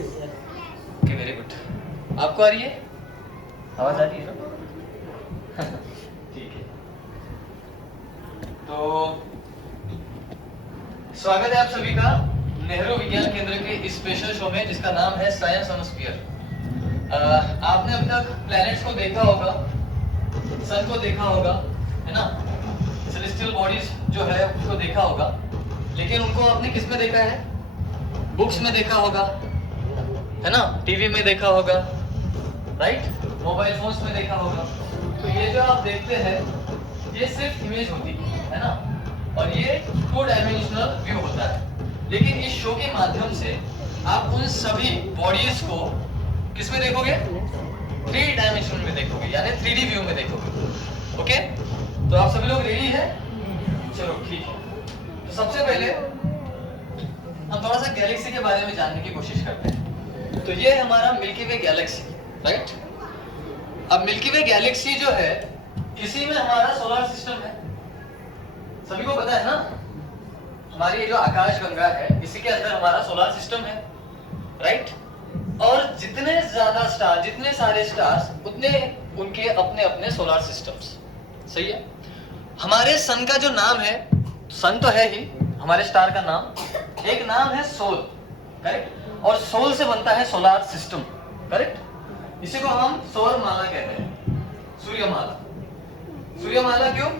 Okay, very good. आपको आ रही है आवाज? आ रही है ना? ठीक है। तो स्वागत है आप सभी का नेहरू विज्ञान केंद्र के इस स्पेशल शो में जिसका नाम है साइंस ऑन स्फीयर। आपने अब तक प्लैनेट्स को देखा होगा, सन को देखा होगा, है ना, सेलेस्टियल बॉडीज जो है उसको देखा होगा, लेकिन उनको आपने किस में देखा है? बुक्स में देखा होगा, है ना, टीवी में देखा होगा, राइट, मोबाइल फोन्स में देखा होगा। तो ये जो आप देखते हैं ये सिर्फ इमेज होती है ना, और ये 2 डायमेंशनल व्यू होता है। लेकिन इस शो के माध्यम से आप उन सभी बॉडीज को किस में देखोगे? 3 डायमेंशन में देखोगे, यानी 3D व्यू में देखोगे। ओके, तो आप सभी लोग रेडी हैं? चलो ठीक है। तो सबसे पहले हम थोड़ा सा गैलेक्सी के बारे में जानने की कोशिश करते हैं। तो ये है हमारा मिल्की वे गैलेक्सी, राइट। अब मिल्की वे गैलेक्सी जो है इसी में हमारा सोलर सिस्टम है, सभी को पता है ना। हमारी ये जो आकाश गंगा है इसी के अंदर हमारा सोलर सिस्टम है, राइट। और जितने ज्यादा स्टार, जितने सारे स्टार्स, उतने उनके अपने अपने सोलर सिस्टम्स, सही है। हमारे सन का जो नाम है, सन तो है ही हमारे स्टार का नाम, एक नाम है सोल, करेक्ट। और सोल से बनता है सोलर सिस्टम, करेक्ट। इसी को हम सौरमाला कहते हैं, सूर्यमाला। सूर्यमाला क्यों?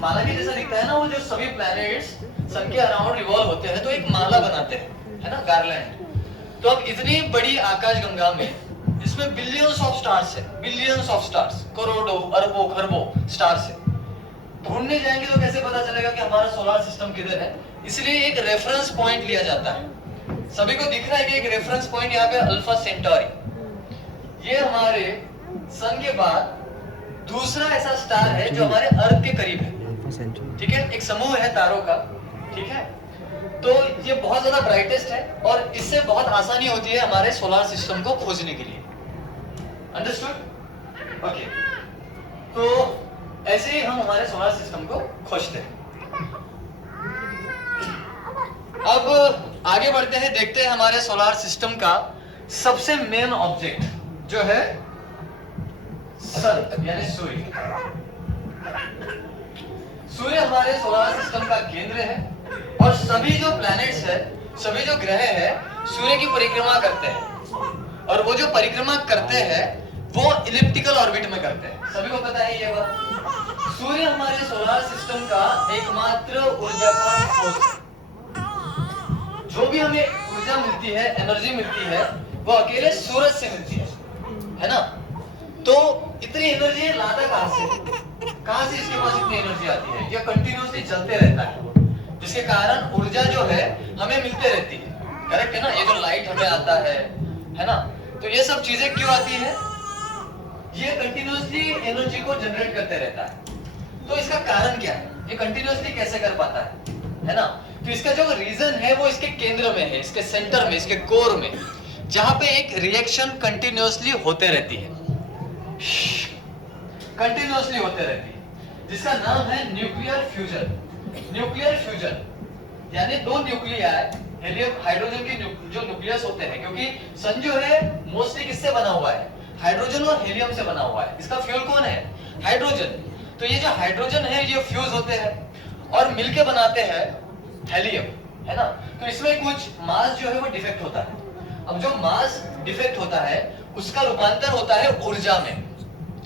माला के जैसा दिखता है ना, वो जो सभी प्लैनेट्स सन के अराउंड रिवॉल्व होते हैं तो एक माला बनाते हैं, है ना, गार्लैंड। तो अब इतनी बड़ी आकाश गंगा में इसमें बिलियंस ऑफ स्टार्स है, बिलियंस ऑफ स्टार्स, करोड़ों अरबों खरबों स्टार्स है। ढूंढने जाएंगे तो कैसे पता चलेगा कि हमारा सोलर सिस्टम किधर है? इसलिए एक रेफरेंस पॉइंट लिया जाता है। सभी को दिख रहा है कि एक रेफरेंस पॉइंट यहाँ पे अल्फा सेंटारी, ये हमारे सन के बाद दूसरा ऐसा स्टार है जो हमारे अर्थ के करीब है, ठीक है। एक समूह है तारों का, ठीक है। तो ये बहुत ज्यादा ब्राइटेस्ट है और इससे बहुत आसानी होती है हमारे सोलर सिस्टम को खोजने के लिए। अंडरस्टूड? ओके, तो ऐसे ही हम हमारे सोलर सिस्टम को खोजते हैं। अब आगे बढ़ते हैं, देखते हैं हमारे सोलर सिस्टम का सबसे मेन ऑब्जेक्ट जो है सन, यानी सूर्य। सूर्य हमारे सोलर सिस्टम का केंद्र है और सभी जो प्लैनेट्स है, सभी जो ग्रह है, सूर्य की परिक्रमा करते हैं। और वो जो परिक्रमा करते हैं वो इलिप्टिकल ऑर्बिट में करते हैं, सभी को पता है ये बात। सूर्य हमारे सोलर सिस्टम का एकमात्र ऊर्जा का स्रोत है। जो भी हमें ऊर्जा मिलती है, एनर्जी मिलती है, वो अकेले सूरज से मिलती है ना। तो इतनी एनर्जी लाता कहां से इसके पास इतनी एनर्जी आती है? ये कंटिन्यूअसली चलते रहता है, जिसके कारण ऊर्जा जो है हमें मिलते रहती है, करेक्ट है ना। ये जो लाइट हमें आता है ना, तो ये सब चीजें क्यों आती है? ये कंटिन्यूअसली एनर्जी को जनरेट करते रहता है। तो इसका कारण क्या है? ये कंटिन्यूअसली कैसे कर पाता है ना। तो इसका जो रीजन है वो इसके केंद्र में है, इसके सेंटर में, इसके कोर में, जहां पे एक रिएक्शन कंटिन्यूअसली होते रहती है, कंटिन्यूअसली होते रहती है, जिसका नाम है न्यूक्लियर फ्यूजन। न्यूक्लियर फ्यूजन यानी 2 न्यूक्लियाई, हेलियम हाइड्रोजन के जो न्यूक्लियस होते हैं, क्योंकि सन जो है मोस्टली किससे बना हुआ है? हाइड्रोजन और हेलियम से बना हुआ है। इसका फ्यूल कौन है? हाइड्रोजन। तो ये जो हाइड्रोजन है ये फ्यूज होते हैं और मिलके बनाते हैं हेलियम, है ना। तो इसमें कुछ मास जो है वो डिफेक्ट होता है। अब जो मास डिफेक्ट होता है उसका रूपांतर होता है ऊर्जा में,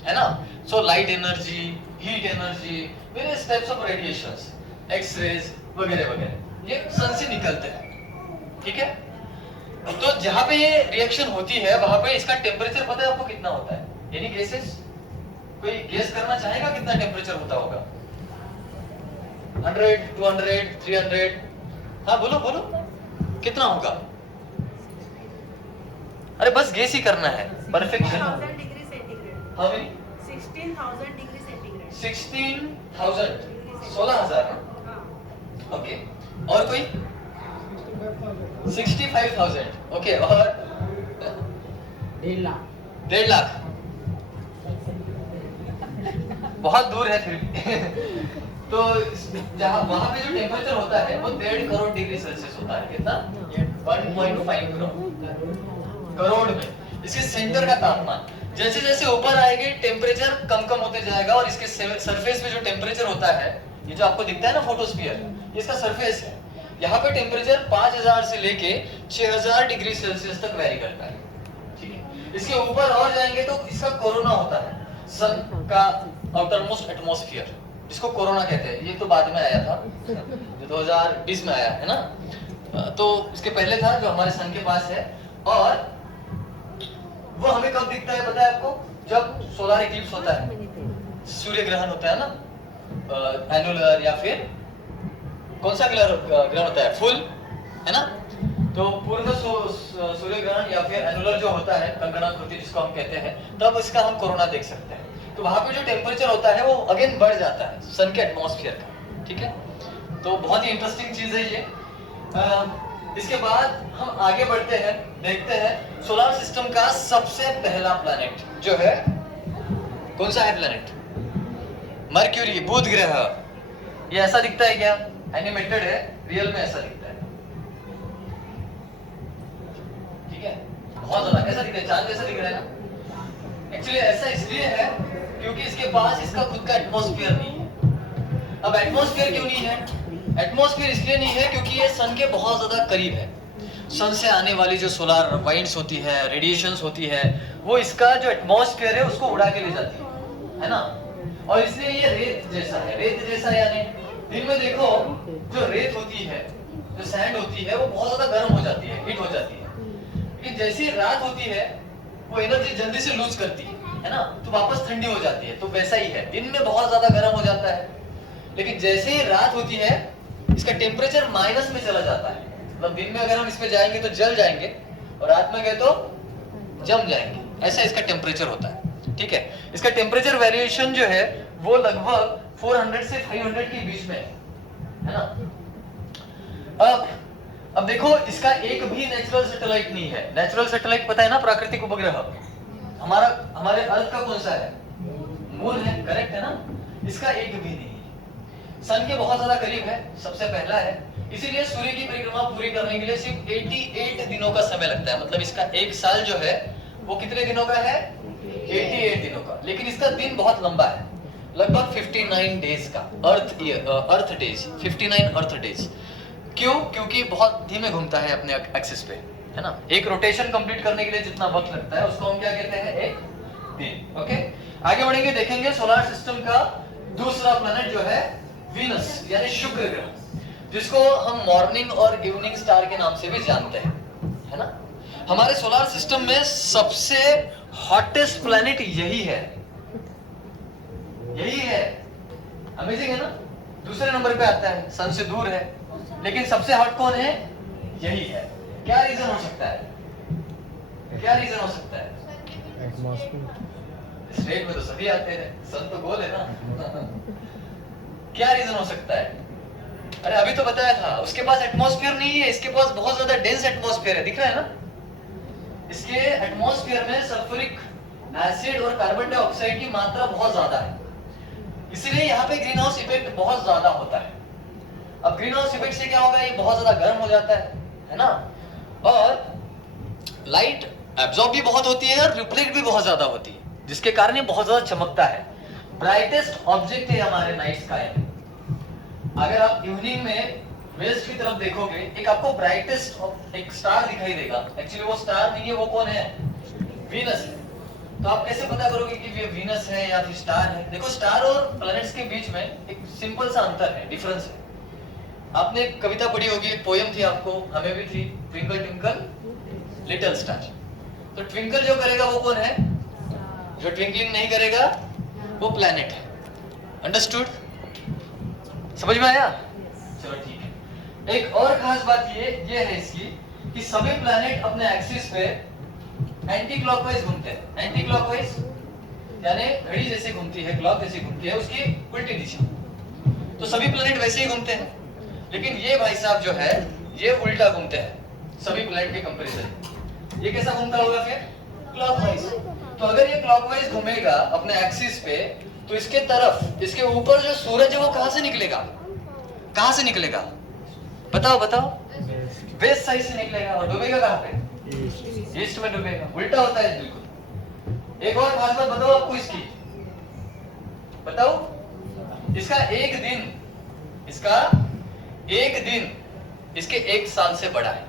है ना। So light energy, heat energy, various types of radiations, X rays वगैरह वगैरह, ये सन से निकलते हैं, ठीक है। तो जहां पे ये रिएक्शन होती है वहां पे इसका टेम्परेचर पता है आपको कितना होता है? यानी गैसेस, कोई गेस करना चाहेगा कितना टेम्परेचर होता होगा? 100, 200, 300? हाँ बोलो बोलो, कितना होगा? अरे बस गेस ही करना है, परफेक्शन। 16,000 degree centigrade. हाँ भाई 16,000 डिग्री सेंटीग्रेड। 16,000, 16,000। ओके, और कोई? 65,000। ओके, और 1.5 लाख। 1.5 लाख बहुत दूर है फिर भी। तो जहाँ वहां पे जो टेम्परेचर होता है वो 1.5 करोड़ डिग्री सेल्सियस होता है। कितना? 1.5 करोड़ में। इसके सेंटर का तापमान जैसे जैसे ऊपर आएंगे टेम्परेचर कम कम होते जाएगा, और इसके सरफेस पे जो टेम्परेचर होता है, ये जो आपको दिखता है ना फोटोस्फीयर, ये इसका सरफेस है। यहाँ पे टेम्परेचर 5000 से लेके 6000 डिग्री सेल्सियस तक वेरी करता है, ठीक है। इसके ऊपर और जाएंगे तो इसका कोरोना होता है, सन का आउटरमोस्ट एटमॉस्फेयर, जिसको कोरोना कहते हैं। ये तो बाद में आया था, जो 2020 में आया है ना, तो इसके पहले था जो हमारे सन के पास है। और वो हमें कब दिखता है पता है आपको? जब सोलर इक्लिप्स होता है, सूर्य ग्रहण होता है ना, एनुलर या फिर कौन सा ग्रहण होता है, फुल, है ना। तो पूर्ण सूर्य ग्रहण या फिर एनुलर जो होता है, कंकणाकृति जिसको हम कहते हैं, तब इसका हम कोरोना देख सकते हैं। तो वहां पे जो टेम्परेचर होता है वो अगेन बढ़ जाता है सन के एटमॉस्फेयर का, ठीक है। तो बहुत ही इंटरेस्टिंग चीज है ये। इसके बाद हम आगे बढ़ते हैं, देखते हैं सोलर सिस्टम का सबसे पहला प्लैनेट जो है, कौन सा है प्लैनेट? मर्क्यूरी, बुध ग्रह। ये ऐसा दिखता है क्या? एनिमेटेड है, रियल में ऐसा दिखता है, ठीक है। बहुत ज्यादा कैसा दिख रहा है? चांद जैसा दिख रहा है ना। एक्चुअली ऐसा इसलिए है क्योंकि इसके पास इसका खुद का एटमॉस्फेयर नहीं है। अब एटमॉस्फेयर क्यों नहीं है? एटमॉस्फेयर इसलिए नहीं है क्योंकि ये सन के बहुत ज्यादा करीब है। सन से आने वाली जो सोलर वाइंड्स होती है, रेडिएशंस होती है, वो इसका जो एटमॉस्फेयर है उसको उड़ा के ले जाती है ना। और इसलिए ये रेत जैसा है, रेत जैसा यानी दिन में देखो जो रेत होती है, जो सैंड होती है, वो बहुत ज्यादा गर्म हो जाती है, हीट हो जाती है। लेकिन जैसी रात होती है वो एनर्जी जल्दी से लूज करती है ना, तो वापस ठंडी हो जाती है। तो वैसा ही है, दिन में बहुत ज्यादा गर्म हो जाता है, लेकिन जैसे ही रात होती है इसका टेम्परेचर माइनस में चला जाता है। मतलब दिन में अगर हम इसमें जाएंगे तो जल जाएंगे, और रात में गए तो जम जाएंगे। ऐसा इसका टेम्परेचर होता है, ठीक है। इसका टेम्परेचर वेरिएशन जो है वो लगभग 400 से 500 के बीच में है ना। अब देखो, इसका एक भी नेचुरल सैटेलाइट नहीं है। नेचुरल सैटेलाइट पता है ना, प्राकृतिक उपग्रह। हमारे अर्थ का कौन सा है? मून है, करेक्ट है ना। इसका एक भी नहीं है। सन के बहुत ज्यादा करीब है, सबसे पहला है, इसीलिए सूर्य की परिक्रमा पूरी करने के लिए सिर्फ 88 दिनों का समय लगता है। मतलब इसका एक साल जो है वो कितने दिनों का है? 88 दिनों का। लेकिन इसका दिन बहुत लंबा है, लगभग 59 डेज का, अर्थ डेज, 59 अर्थ डेज। क्यों? क्योंकि बहुत धीमे घूमता है अपने एक्सिस पे, है ना। एक रोटेशन कंप्लीट करने के लिए जितना वक्त लगता है उसको हम क्या कहते हैं? एक दिन। ओके, आगे बढ़ेंगे, देखेंगे सोलर सिस्टम का दूसरा प्लैनेट जो है वीनस यानी शुक्र ग्रह, जिसको हम मॉर्निंग और इवनिंग स्टार के नाम से भी जानते हैं, है ना। हमारे सोलर सिस्टम में सबसे हॉटेस्ट प्लैनेट यही है, यही है। अमेजिंग है ना। दूसरे नंबर पे आता है, सन से दूर है, लेकिन सबसे हॉट कौन है? यही है। क्या रीजन हो सकता है? क्या रीजन हो सकता है? स्ट्रेट में तो सभी आते हैं, सन तो गोल है ना। क्या रीजन हो सकता है? अरे अभी तो बताया था, उसके पास एटमॉस्फेयर नहीं है, इसके पास बहुत ज्यादा डेंस एटमॉस्फेयर है, दिख रहा है ना। इसके एटमॉस्फेयर में सल्फ्यूरिक एसिड और कार्बन डाइऑक्साइड की मात्रा बहुत ज्यादा है, इसीलिए यहाँ पे ग्रीन हाउस इफेक्ट बहुत ज्यादा होता है। अब ग्रीन हाउस इफेक्ट से क्या होगा? ये बहुत ज्यादा गर्म हो जाता है ना। और लाइट एब्जॉर्ब भी बहुत होती है और रिफ्लेक्ट भी बहुत ज्यादा होती है, जिसके कारण ये बहुत ज्यादा चमकता है। ब्राइटेस्ट ऑब्जेक्ट है हमारे नाइट स्काई में। अगर आप इवनिंग में वेस्ट की तरफ देखोगे, एक आपको ब्राइटेस्ट एक स्टार दिखाई देगा। एक्चुअली वो स्टार नहीं है, वो कौन है? वीनस है। तो आप कैसे पता करोगे कि ये वीनस है या फिर स्टार है? देखो, स्टार और प्लैनेट्स के बीच में एक सिंपल सा अंतर है, डिफरेंस है। आपने एक कविता पढ़ी होगी, एक पोयम थी, आपको, हमें भी थी, ट्विंकल ट्विंकल लिटिल स्टार। तो ट्विंकल जो करेगा वो कौन है? जो ट्विंकलिंग नहीं करेगा वो प्लैनेट है। अंडरस्टूड? समझ में आया? चलो ठीक है। एक और खास बात ये है इसकी कि सभी प्लैनेट अपने एक्सिस पे एंटी क्लॉकवाइज घूमते हैं। एंटी क्लॉकवाइज यानी घड़ी जैसे घूमती है, क्लॉक जैसे घूमती है, उसकी उल्टी दिशा। तो सभी प्लैनेट वैसे ही घूमते हैं, लेकिन ये भाई साहब जो है ये उल्टा घूमते हैं सभी प्लैनेट के कंपैरिजन। ये कैसा घूमता होगा फिर? क्लॉकवाइज। तो अगर ये क्लॉकवाइज घूमेगा अपने एक्सिस पे, तो इसके तरफ, इसके ऊपर जो सूरज है वो कहां से निकलेगा? कहां से निकलेगा? बताओ बताओ। वेस्ट साइड से निकलेगा और डूबेगा कहाँ पे? ईस्ट में डूबेगा। उल्टा होता है बिल्कुल। एक और खास बात बताओ आपको इसकी, बताओ। इसका एक दिन इसके 1 साल से बड़ा है।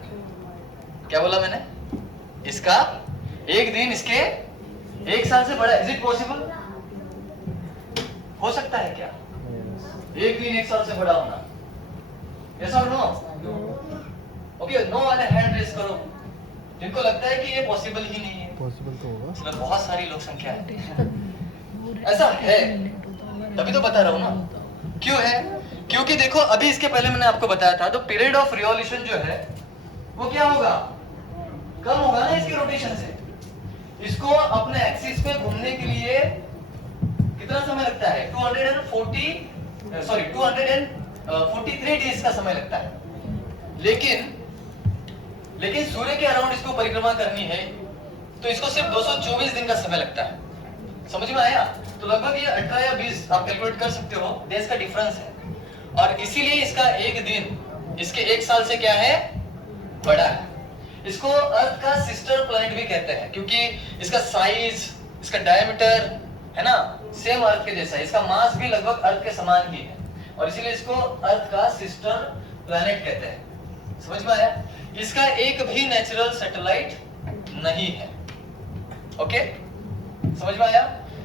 क्या बोला मैंने? इसका एक दिन इसके 1 साल से बड़ा है। Is it possible? हो सकता है क्या एक दिन 1 साल से बड़ा होना? यस और नो? ओके, नो वाले हैंड रेस करो जिनको लगता है कि ये पॉसिबल ही नहीं है। पॉसिबल तो होगा। इसमें बहुत सारी लोक संख्या है। ऐसा है, तभी तो बता रहा हूं ना। क्यों है? क्योंकि देखो, अभी इसके पहले मैंने आपको बताया था, तो पीरियड ऑफ रिवॉल्यूशन जो है वो क्या होगा? कम होगा ना इसके रोटेशन से। इसको अपने एक्सिस पे घूमने के लिए कितना समय लगता है? 243 डेज का समय लगता है। लेकिन सूर्य के अराउंड इसको परिक्रमा करनी है तो इसको सिर्फ 224 दिन का समय लगता है। समझ में आया? तो लगभग ये 18 या 20 आप कैलकुलेट कर सकते हो, डेज का डिफरेंस है। और इसीलिए इसका एक दिन इसके 1 साल से क्या है? बड़ा है। इसको अर्थ का सिस्टर प्लैनेट भी कहते हैं क्योंकि इसका साइज, इसका डायमीटर है ना, सेम अर्थ के जैसा है। इसका मास भी लगभग अर्थ के समान ही है और इसीलिए इसको अर्थ का सिस्टर प्लैनेट कहते हैं। समझ में आया? इसका एक भी नेचुरल सैटेलाइट नहीं है। ओके, समझ में आया?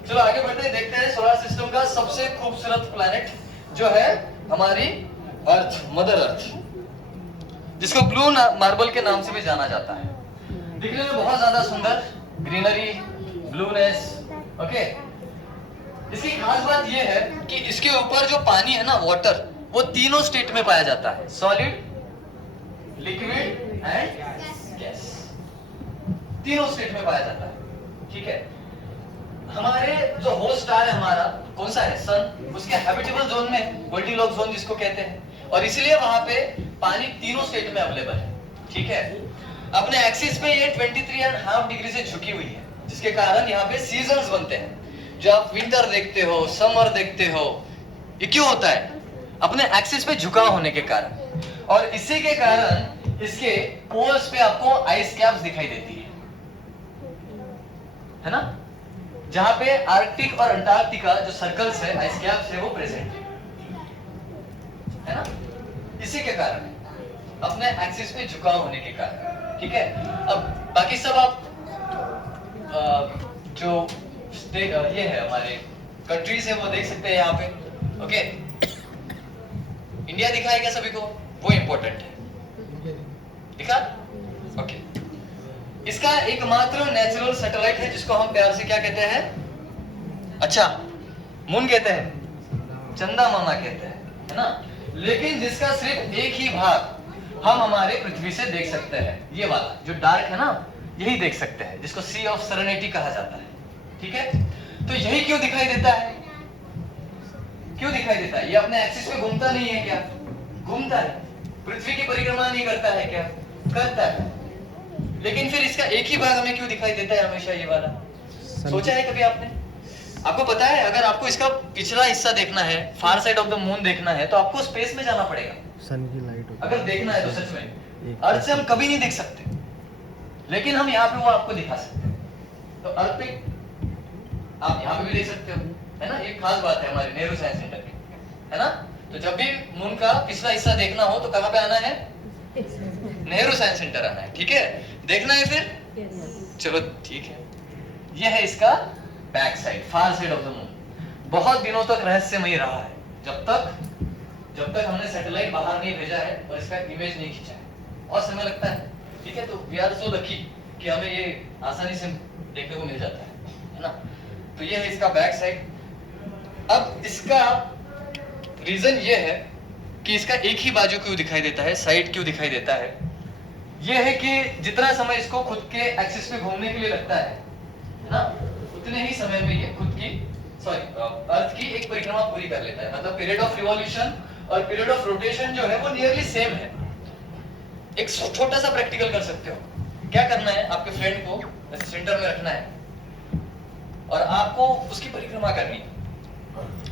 चलो आगे बढ़ते हैं, देखते हैं सोलर सिस्टम का सबसे खूबसूरत प्लैनेट जो है हमारी अर्थ, मदर अर्थ, जिसको ब्लू मार्बल के नाम से भी जाना जाता है। दिखने में बहुत ज्यादा सुंदर, ग्रीनरी, ब्लूनेस। ओके, इसकी खास बात यह है कि इसके ऊपर जो पानी है ना, वाटर, वो तीनों स्टेट में पाया जाता है, सॉलिड, लिक्विड एंड गैस। तीनों स्टेट में पाया जाता है। ठीक है, हमारे जो होस्ट स्टार है हमारा, कौन सा है? सन। उसके हैबिटेबल जोन में, गोल्डीलॉक्स जोन जिसको कहते हैं, और इसीलिए वहां पे पानी तीनों स्टेट में अवेलेबल है। ठीक है, अपने एक्सिस पे ये 23.5 डिग्री से झुकी हुई है, जिसके कारण यहाँ पे सीजन्स बनते हैं। जो आप विंटर देखते हो, समर देखते हो, ये क्यों होता है? अपने एक्सिस पे झुकाव होने के कारण। और इसी के कारण इसके पोल्स पे आपको आइस कैप्स दिखाई देती है ना, जहां पे आर्कटिक और अंटार्कटिका जो सर्कल्स है, आइस कैप्स है, वो प्रेजेंट है ना। इसी के कारण, अपने एक्सिस पे झुकाव होने के कारण। ठीक है, अब बाकी सब आप जो ये है हमारे कंट्रीज है वो देख सकते हैं यहाँ पे। ओके, इंडिया दिखा है क्या सभी को? वो इंपॉर्टेंट है, दिखा? ओके, इसका एकमात्र नेचुरल सैटेलाइट है जिसको हम प्यार से क्या कहते हैं? अच्छा, मून कहते हैं, चंदा मामा कहते हैं, है ना। लेकिन जिसका सिर्फ एक ही भाग हम हमारे पृथ्वी से देख सकते हैं, ये वाला जो डार्क है ना, यही देख सकते हैं, जिसको सी ऑफ सेरेनिटी कहा जाता है। ठीक है, तो यही क्यों दिखाई देता है? क्यों दिखाई देता है? ये अपने एक्सिस पे घूमता नहीं है क्या? घूमता है। पृथ्वी की परिक्रमा नहीं करता है क्या? करता है। लेकिन फिर इसका एक ही भाग हमें क्यों दिखाई देता है हमेशा, ये वाला? सोचा है कभी आपने? आपको पता है, अगर आपको इसका पिछला हिस्सा देखना है, फार साइड ऑफ द मून देखना है, तो आपको स्पेस में जाना पड़ेगा। सन की लाइट अगर देखना है तो सच में अर्थ से हम कभी नहीं देख सकते, लेकिन हम यहाँ पे वो आपको दिखा सकते हैं। तो अर्थ पे आप यहाँ पे भी देख सकते हो, है ना। एक खास बात है हमारे नेहरू साइंस सेंटर की, है ना। तो जब भी मून का पिछला हिस्सा देखना हो तो कहाँ पे आना है? नेहरू साइंस सेंटर आना है। ठीक है, देखना है फिर? चलो ठीक है, यह है इसका back side, far side of the moon. बहुत दिनों तक रहस्यमय रहा है, जब तक हमने सैटेलाइट बाहर नहीं भेजा है और इसका इमेज नहीं खींचा है। और समय लगता है। ठीक है, तो वी आर सो लकी कि हमें ये आसानी से देखने को मिल जाता है ना। तो ये है इसका बैक साइड। अब इसका रीजन ये है कि इसका एक ही बाजू क्यों दिखाई देता है, साइड क्यों दिखाई देता है। ये है कि जितना समय इसको खुद के एक्सिस पे घूमने के लिए लगता है ना, उतने ही समय में ये खुद की अर्थ की एक परिक्रमा पूरी कर लेता है। मतलब पीरियड ऑफ रिवॉल्यूशन और पीरियड ऑफ रोटेशन जो है वो नियरली सेम है। एक छोटा सा प्रैक्टिकल कर सकते हो। क्या करना है, आपके फ्रेंड को सेंटर में रखना है और आपको उसकी परिक्रमा करनी है।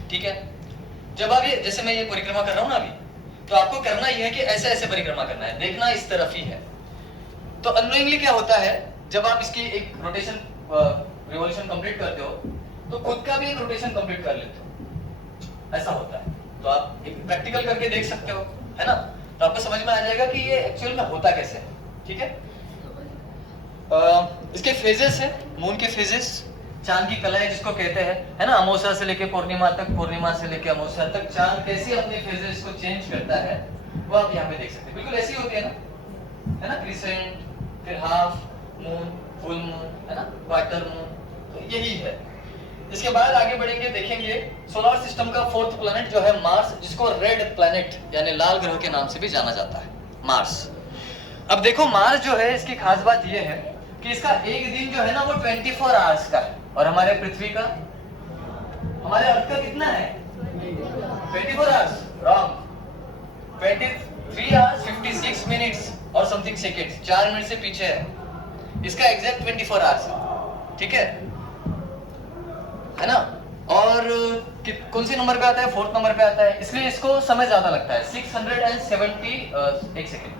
ठीक है, जब आप ये, जैसे मैं ये परिक्रमा कर रहा हूँ ना अभी, तो आपको करना यह है कि ऐसे ऐसे परिक्रमा करना है, देखना इस तरफ ही है। तो अननोइंगली क्या होता है, जब आप इसकी एक रोटेशन रिवॉल्यूशन कंप्लीट करते हो तो खुद का भी एक रोटेशन कंप्लीट कर लेते हो, ऐसा होता है। तो आप एक प्रैक्टिकल करके देख सकते हो, है ना, तो आपको समझ में आ जाएगा कि ये एक्चुअल में होता कैसे है। ठीक है, इसके फेजेस है, मून के फेजेस, चांद की कलाएं जिसको कहते हैं, है ना, अमावस्या से लेके पूर्णिमा तक, पूर्णिमा से लेके अमावस्या तक चांद कैसे अपने फेजेस को चेंज करता है वो आप यहाँ पे देख सकते हैं। बिल्कुल ऐसी होती है ना, है ना, क्रिसेंट, फिर हाफ मून, फुल मून, है ना, क्वार्टर मून, तो यही है। इसके बाद आगे बढ़ेंगे, देखेंगे सोलर सिस्टम का फोर्थ प्लैनेट जो है मार्स, जिसको रेड प्लैनेट यानी लाल ग्रह के नाम से भी जाना जाता है, मार्स। अब देखो मार्स जो है, इसकी खास बात यह है कि इसका एक दिन जो है ना वो 24 आवर्स का है, और हमारे पृथ्वी का, हमारे अर्थ का कितना है 24 आवर्स, रॉन्ग, 23 आवर्स 56 मिनट्स और समथिंग सेकेंड्स, 4 मिनट से पीछे है, इसका एग्जैक्ट 24 आवर्स है। ठीक है ना, और कौन सी नंबर पे आता है, 4th नंबर पे आता है, इसलिए इसको समय ज्यादा लगता है, 670 एक सेकेंड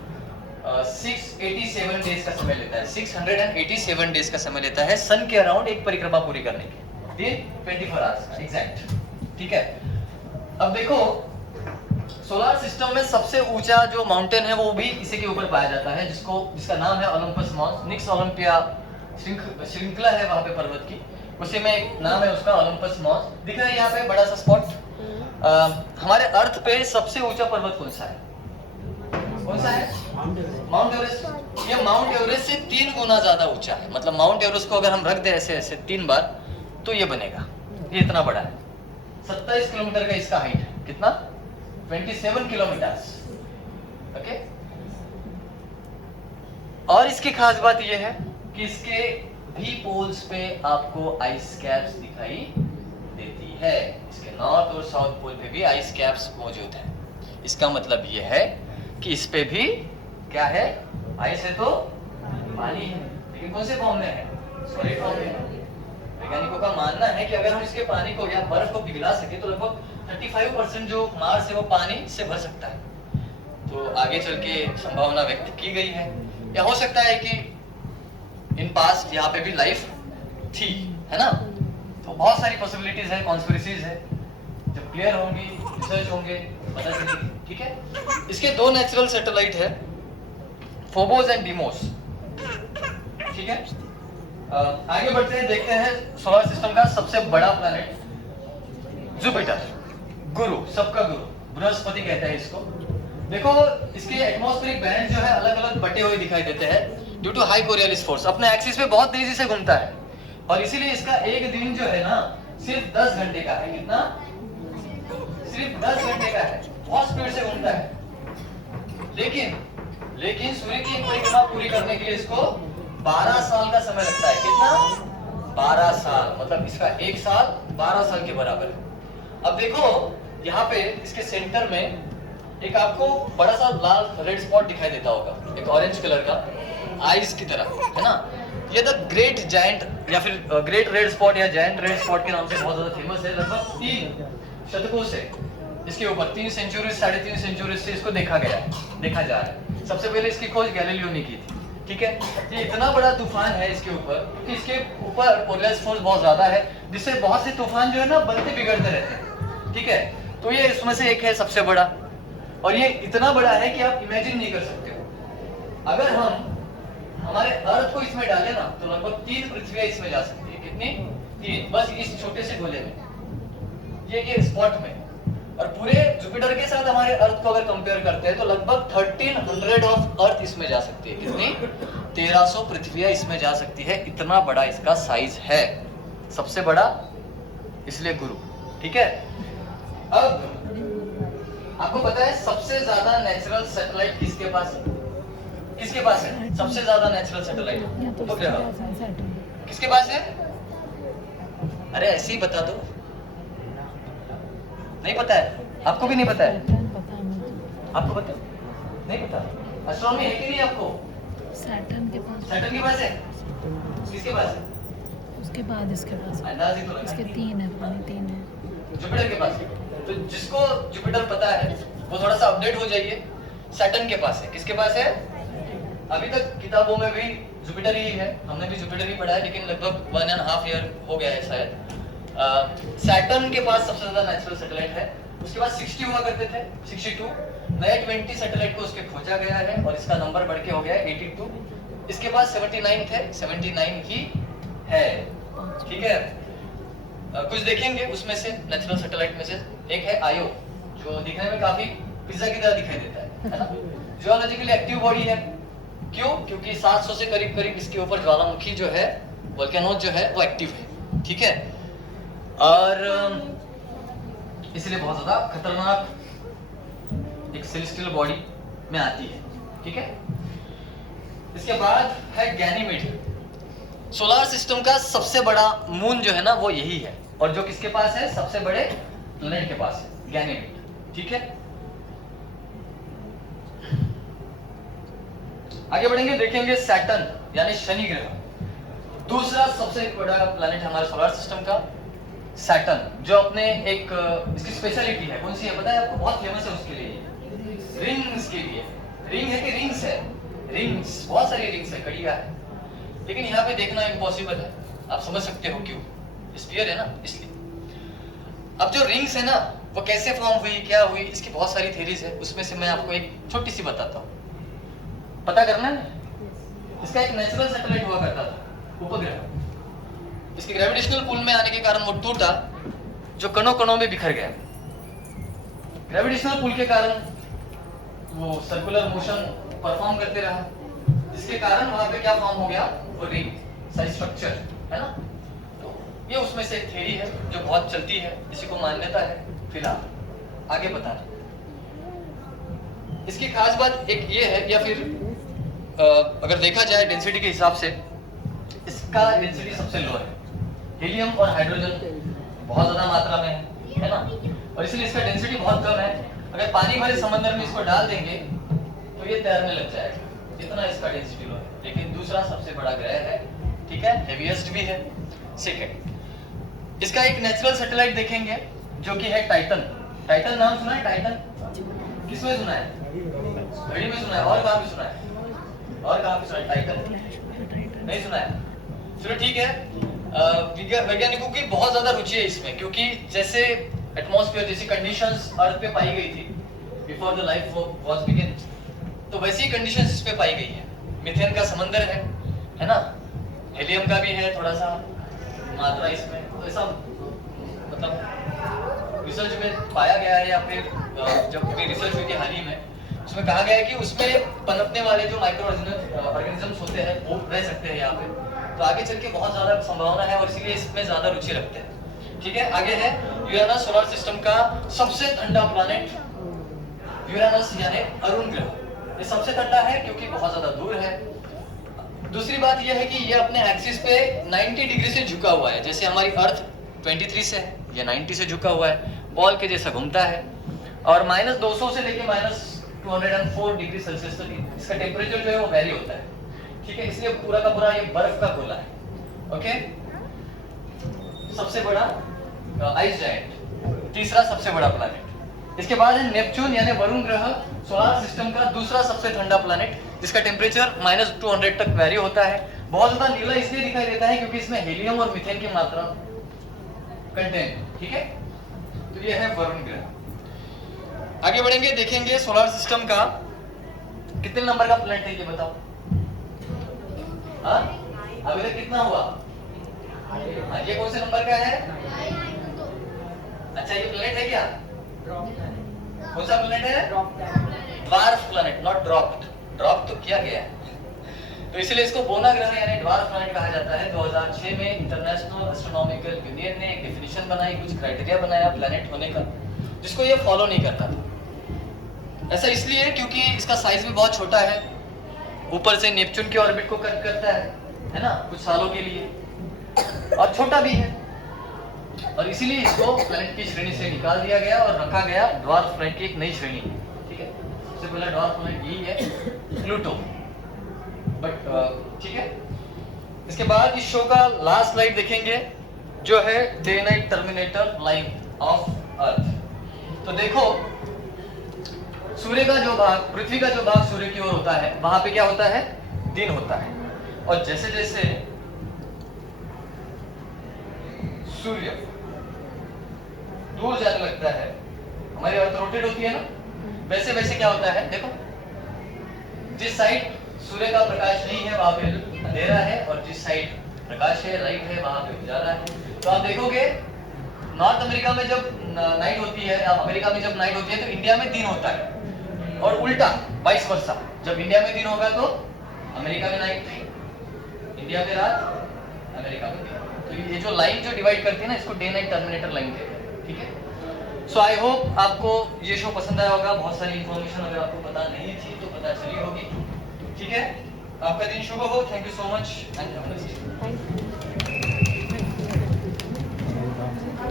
687 डेज का समय लेता है, 687 डेज का समय लेता है सन के अराउंड एक परिक्रमा पूरी करने के, दिन 24 आवर्स एग्जैक्ट। ठीक है, अब देखो सोलर सिस्टम में सबसे ऊंचा जो माउंटेन है वो भी इसी के ऊपर पाया जाता है, जिसका नाम है ओलंपस मॉन्स। निक्स ओलंपिया श्रृंखला है वहां पे पर्वत की, उसी में एक नाम है उसका, ओलंपस मॉन्स। दिख रहा है यहाँ पे बड़ा सा स्पॉट। हमारे अर्थ पे सबसे ऊंचा पर्वत कौन सा है, कौन सा है, माउंट एवरेस्ट। ये माउंट एवरेस्ट से 3 गुना ज्यादा ऊंचा है, मतलब माउंट एवरेस्ट को अगर हम रख दे ऐसे ऐसे 3 बार तो ये बनेगा, ये इतना बड़ा है, 27 किलोमीटर का इसका हाइट है, कितना 27 किलोमीटर। ओके, और इसकी खास बात यह है कि इसके भी पोल्स पे आपको आइस कैप्स दिखाई देती है, इसके नॉर्थ और साउथ पोल पे भी आइस कैप्स मौजूद है। इसका मतलब यह है कि इस पे भी क्या है, आइस है तो पानी है, लेकिन कौन से फॉर्म में है, सॉलिड फॉर्म में। वैज्ञानिकों का मानना है कि अगर हम इसके पानी को या बर्फ को पिघला सके तो लगभग 35% जो मार्स है वो पानी से भर सकता है। तो आगे चल के संभावना व्यक्त की गई है, या हो सकता है कि इन पास्ट यहाँ पे भी लाइफ थी, है ना। तो बहुत सारी पॉसिबिलिटीज है, कॉन्स्पिरेसीज है, जब क्लियर होंगी, रिसर्च होंगे, पता चलेगी। ठीक है, इसके 2 नेचुरल सैटेलाइट है, फोबोस एंड डीमोस। ठीक है, आगे बढ़ते हैं, देखते हैं सोलर सिस्टम का सबसे बड़ा प्लैनेट जुपिटर, गुरु, सबका गुरु, बृहस्पति कहते हैं इसको। देखो इसके एटमॉस्फेरिक बैंड जो है अलग अलग बटे हुए दिखाई देते हैं due to high Coriolis force, अपने एक्सिस पे बहुत तेजी से घूमता है, और इसीलिए इसका एक दिन जो है ना सिर्फ 10 घंटे का है। कितना, सिर्फ 10 घंटे का है, बहुत स्पीड से घूमता है। लेकिन सूर्य की एक परिक्रमा पूरी करने के लिए इसको 12 साल का समय लगता है। कितना, 12 साल, मतलब इसका 1 साल 12 साल के बराबर है। अब देखो यहाँ पे इसके सेंटर में एक आपको बड़ा सा लाल रेड स्पॉट दिखाई देता होगा, एक ऑरेंज कलर का, आइस की तरह, है ना। ये द ग्रेट जायंट या फिर ग्रेट रेड स्पॉट या जायंट रेड स्पॉट के नाम से बहुत ज्यादा फेमस है। लगभग 3 शतकों से इसके ऊपर, 3 सेंचुरी, 3.5 सेंचुरी से इसको देखा जा रहा है। सबसे पहले इसकी खोज गैलीलियो ने की थी। ठीक है, ये इतना बड़ा तूफान है इसके ऊपर कि इसके ऊपर कोरियोलिस फोर्स बहुत ज्यादा है, जिससे बहुत से तूफान जो है ना बनते बिगड़ते रहते हैं। ठीक है, तो ये इसमें से एक है सबसे बड़ा, और ये इतना बड़ा है कि आप इमेजिन नहीं कर सकते हो। अगर हम हमारे अर्थ को इसमें डालें ना तो लगभग 3 पृथ्वियां इसमें जा सकती है। कितनी, 3, बस इस छोटे से गोले में, ये स्पॉट में। और पूरे जुपिटर के साथ हमारे अर्थ को अगर कंपेयर करते हैं तो लगभग 1300 ऑफ अर्थ इसमें जा सकती है। कितनी, 1300 पृथ्वियां इसमें जा सकती है, इतना बड़ा इसका साइज है, सबसे बड़ा, इसलिए गुरु। ठीक है, अब आपको पता है सबसे ज्यादा नेचुरल सैटेलाइट किसके पास है, किसके पास है सबसे ज्यादा नेचुरल सैटेलाइट, उपग्रह किसके पास है? अरे ऐसे ही बता दो, नहीं पता है, आपको भी नहीं पता है, आपको पता नहीं, पता एस्ट्रोनॉमी है कि नहीं आपको? सैटर्न के पास, सैटर्न के पास है, किसके पास है? उसके बाद इसके पास, अंदाज ही तो लगा, इसके 3 है, पानी 3 है। जुपिटर के पास, तो जिसको जुपिटर पता है वो थोड़ा सा अपडेट हो जाइए। सैटर्न के पास है, किसके पास है? अभी तक किताबों में भी जुपिटर ही है, हमने भी जुपिटर ही पढ़ा है, लेकिन लगभग 1.5 ईयर हो गया है शायद। सैटर्न के पास सबसे ज्यादा नेचुरल सैटेलाइट है, उसके पास 60 हुआ करते थे, 62। नए 20 सैटेलाइट को उसके खोजा गया है और इसका नंबर बढ़ के हो गया है 82। इसके पास 79 थे, 79 ही है, ठीक है। कुछ देखेंगे उसमें से, नेचुरल सैटेलाइट में से एक है आयो, जो दिखने में काफी पिज्जा की तरह दिखाई देता है ना। जियोलॉजिकली एक्टिव बॉडी है, क्यों? क्योंकि 700 से करीब करीब इसके ऊपर ज्वालामुखी जो है, वोल्केनोज जो है वो एक्टिव है, ठीक है। और इसलिए बहुत ज्यादा खतरनाक एक सेलेस्टियल बॉडी में आती है, ठीक है। इसके बाद है गैनीमेड। सोलर सिस्टम का सबसे बड़ा मून जो है ना वो यही है, और जो किसके पास है? सबसे बड़े प्लैनेट के पास है, गैनीमेड, ठीक है। आगे बढ़ेंगे, देखेंगे सैटर्न यानी शनि ग्रह, दूसरा सबसे बड़ा प्लैनेट हमारे सोलर सिस्टम का सैटर्न, जो अपने एक इसकी स्पेशलिटी है, कौन सी है पता है आपको? बहुत फेमस है उसके लिए, रिंग्स के लिए। रिंग है कि रिंग्स है? रिंग्स, बहुत सारी रिंग्स है, कड़िया है, लेकिन यहाँ पे देखना इम्पॉसिबल है। आप समझ सकते हो क्यों, स्फीयर है ना, इसलिए। अब जो रिंग्स है ना वो कैसे फॉर्म हुई, क्या हुई, इसकी बहुत सारी थ्योरीज है, उसमें से मैं आपको एक छोटी सी बताता हूँ, पता करना है। इसका एक नेचुरल सैटेलाइट हुआ करता था, उपग्रह, इसके ग्रेविटेशनल पुल में आने के कारण वो टूटा, जो कणों कणों में बिखर गया। ग्रेविटेशनल पुल के कारण वो सर्कुलर मोशन परफॉर्म करते रहा, जिसके कारण वहां पे क्या फॉर्म हो गया? वो रिंग साइज स्ट्रक्चर, है ना। तो ये उसमें से एक थ्योरी है जो बहुत चलती है, इसी को मान्यता है फिलहाल। आगे बताना, इसकी खास बात एक ये है, या फिर अगर देखा जाए डेंसिटी के हिसाब से, इसका डेंसिटी सबसे लो है। हीलियम और हाइड्रोजन बहुत ज्यादा मात्रा में है ना, और इसलिए इसका डेंसिटी बहुत कम है। अगर पानी भरे समंदर में इसको डाल देंगे तो ये तैरने लग जाएगा, इतना इसका डेंसिटी लो है। लेकिन दूसरा सबसे बड़ा ग्रह है, ठीक है, हेवीएस्ट भी है। सेकंड, इसका एक नेचुरल सैटेलाइट देखेंगे जो कि है टाइटन। टाइटन नाम सुना है? टाइटन किसमें सुना है? घड़ी में सुना है, और कहाँ पे सुना है? और कहाँ पे सुना है? टाइटन नहीं सुना है? चलो ठीक है। वैज्ञानिकों की बहुत ज्यादा रुचि है इसमें, क्योंकि जैसे एटमॉस्फेयर जैसी कंडीशंस अर्थ पे पाई गई थी before the life was begin, तो वैसी ही कंडीशंस इस पे पाई गई है। मीथेन का समंदर है ना, हीलियम का भी है थोड़ा सा मात्रा इसमें, तो ऐसा मतलब रिसर्च में पाया गया है, या फिर जब कोई रिसर्च हुई थी हाल ही में, उसमें कहा गया है कि उसमें पनपने वाले जो माइक्रो ऑर्गेनिजम्स होते हैं वो रह सकते हैं यहाँ पे। तो आगे चल के बहुत ज्यादा संभावना है, और इसीलिए इसमें ज्यादा रुचि रखते हैं, ठीक है। आगे है यूरेनस, सोलर सिस्टम का सबसे ठंडा प्लैनेट यूरेनस यानी अरुण ग्रह। ये सबसे ठंडा है क्योंकि बहुत ज्यादा दूर है। दूसरी बात यह है कि ये अपने एक्सिस पे 90 डिग्री से झुका हुआ है, जैसे हमारी अर्थ 23 से है, ये 90 से झुका हुआ है, बॉल के जैसा घूमता है। और -200 से लेके -204 डिग्री सेल्सियस तक इसका टेम्परेचर जो है वो वेरी होता है, ठीक है। इसलिए पूरा का पूरा ये बर्फ का गोला है, ओके। सबसे बड़ा आइस जायंट, तीसरा सबसे बड़ा प्लैनेट। इसके बाद है नेपच्यून यानी वरुण ग्रह, सोलर सिस्टम का दूसरा सबसे ठंडा प्लैनेट, जिसका टेम्परेचर -200 तक वेरी होता है। बहुत ज्यादा नीला इसलिए दिखाई देता है क्योंकि इसमें हीलियम और मीथेन की मात्रा कंटेन, ठीक है। तो ये है वरुण ग्रह। आगे बढ़ेंगे, देखेंगे सोलर सिस्टम का कितने नंबर का प्लैनेट है ये बताओ। हाँ, अभी तक कितना हुआ? ये कौन से नंबर का है? अच्छा, ये प्लैनेट है क्या? कौन सा प्लैनेट है? Dwarf planet, not dropped. Drop तो किया गया है, तो इसलिए इसको बोना ग्रह यानी ड्वार्फ प्लैनेट कहा जाता है। 2006 में इंटरनेशनल एस्ट्रोनॉमिकल यूनियन ने एक डेफिनेशन बनाई, कुछ क्राइटेरिया बनाया प्लैनेट होने का, जिसको ये फॉलो नहीं करता था। ऐसा इसलिए क्योंकि इसका साइज भी बहुत छोटा है, ऊपर से नेपच्यून के ऑर्बिट को कट करता है ना, कुछ सालों के लिए, और छोटा भी है, और इसीलिए इसको प्लैनेट की श्रेणी से निकाल दिया गया और रखा गया ड्वार्फ प्लैनेट की एक नई श्रेणी, ठीक है। सबसे पहला ड्वार्फ प्लैनेट यही है, प्लूटो, बट ठीक है। इसके बाद इस शो का लास्ट स्लाइड देखेंगे जो है day night terminator line of earth. तो देखो सूर्य का जो भाग, पृथ्वी का जो भाग सूर्य की ओर होता है, वहां पे क्या होता है, दिन होता है। और जैसे जैसे सूर्य दूर जाने लगता है, हमारी अर्थ रोटेट होती है ना, वैसे वैसे क्या होता है, देखो जिस साइड सूर्य का प्रकाश नहीं है वहां पे अंधेरा है, और जिस साइड प्रकाश है, लाइट है, वहां पे उजाला है। तो आप देखोगे नॉर्थ अमेरिका में जब नाइट होती है, या अमेरिका में जब नाइट होती है, तो इंडिया में दिन होता है, और उल्टा वाइस वर्सा, जब इंडिया में दिन होगा तो अमेरिका में नाइट नहीं, इंडिया में रात, अमेरिका में दिन। तो ये जो लाइन जो डिवाइड करती है ना, इसको डे नाइट टर्मिनेटर लाइन कहते हैं, ठीक है। सो आई होप आपको ये शो पसंद आया होगा। बहुत सारी इंफॉर्मेशन अगर आपको पता नहीं थी तो पता चली होगी, ठीक है। आपका दिन शुभ हो। Thank you so much and have a nice day. Thank you.